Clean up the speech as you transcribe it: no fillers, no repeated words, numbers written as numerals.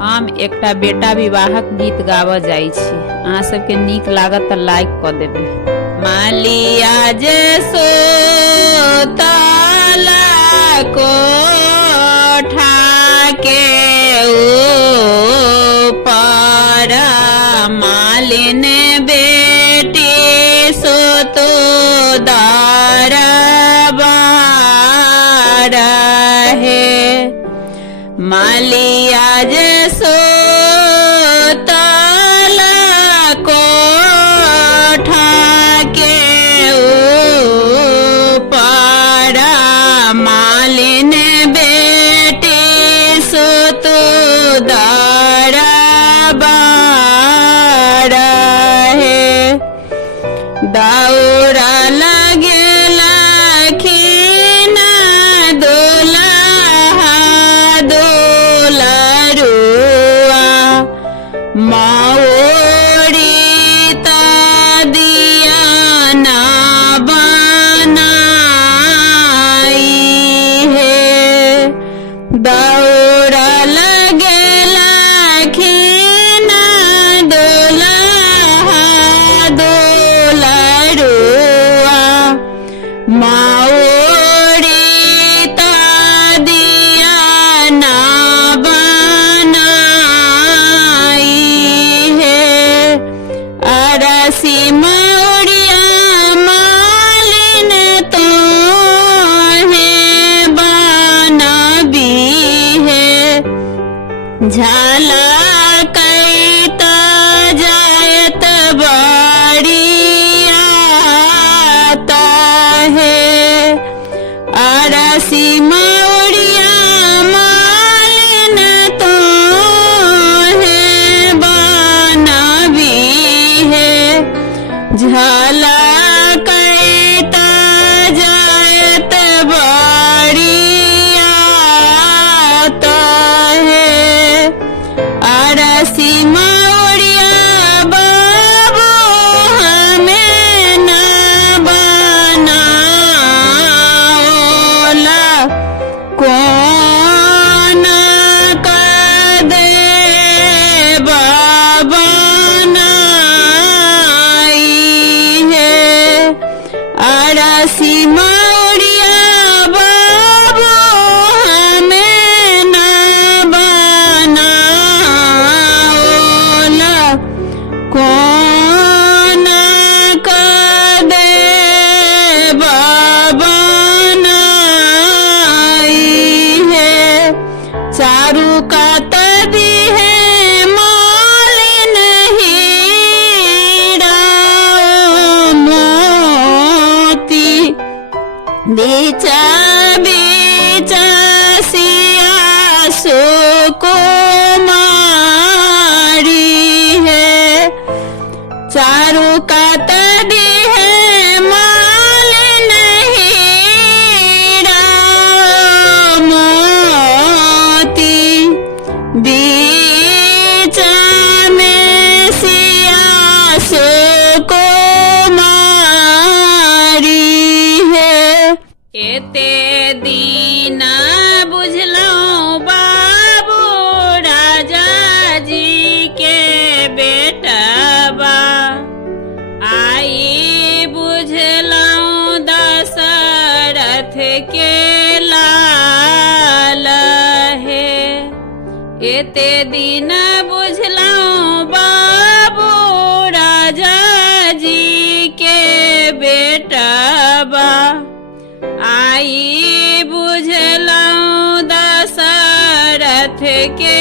हम एकटा बेटा विवाहक गीत गाबऽ जाइ छी। अहाँ सबके नीक लागत तऽ लाइक कऽ देबै। मालिया जे सोतला कोठा के ऊपर मालिन बेटी सोतो दरबार है। मालिया जे सोतला कोठा के ऊपर मालिन बेटी सोतो दरबार है। दौरा लगेला खीना दुल्हा दुलरुआ मौरी ता दिया ना बनाई है। दौरा लगेला खीना दुल्हा दुलरुआ मौरी ता दिया ना बनाई है। अरसी मौरिया मालिन तो है बनबी है। झाला कैता जायत बड़ियाता है। अरसी मौरिया मालिन तो है बनबी है। झाला कैता जायत बड़ियाता है। अरसी मौरिया बाबू हमें न बनाओला कौन कर दे बाबा नाई है। अरसी मौरिया बाबू हमें न बनाओला कौन कर दे बाबा नाई है। चारू कात दी है मालिन हीरा मोती बीचा बीचा सिया सुकुमारी है। चारू कात दी है मालिन हीरा मोती बीचा में सिया सुकुमारी है। एते दीना बुझलौं बाबू राजा जी के बेटवा आई बुझलौं दशरथ के लाल है। एते दिन बुझलौं बाबू राजा जी के बेटवा आई बुझलौं दशरथ के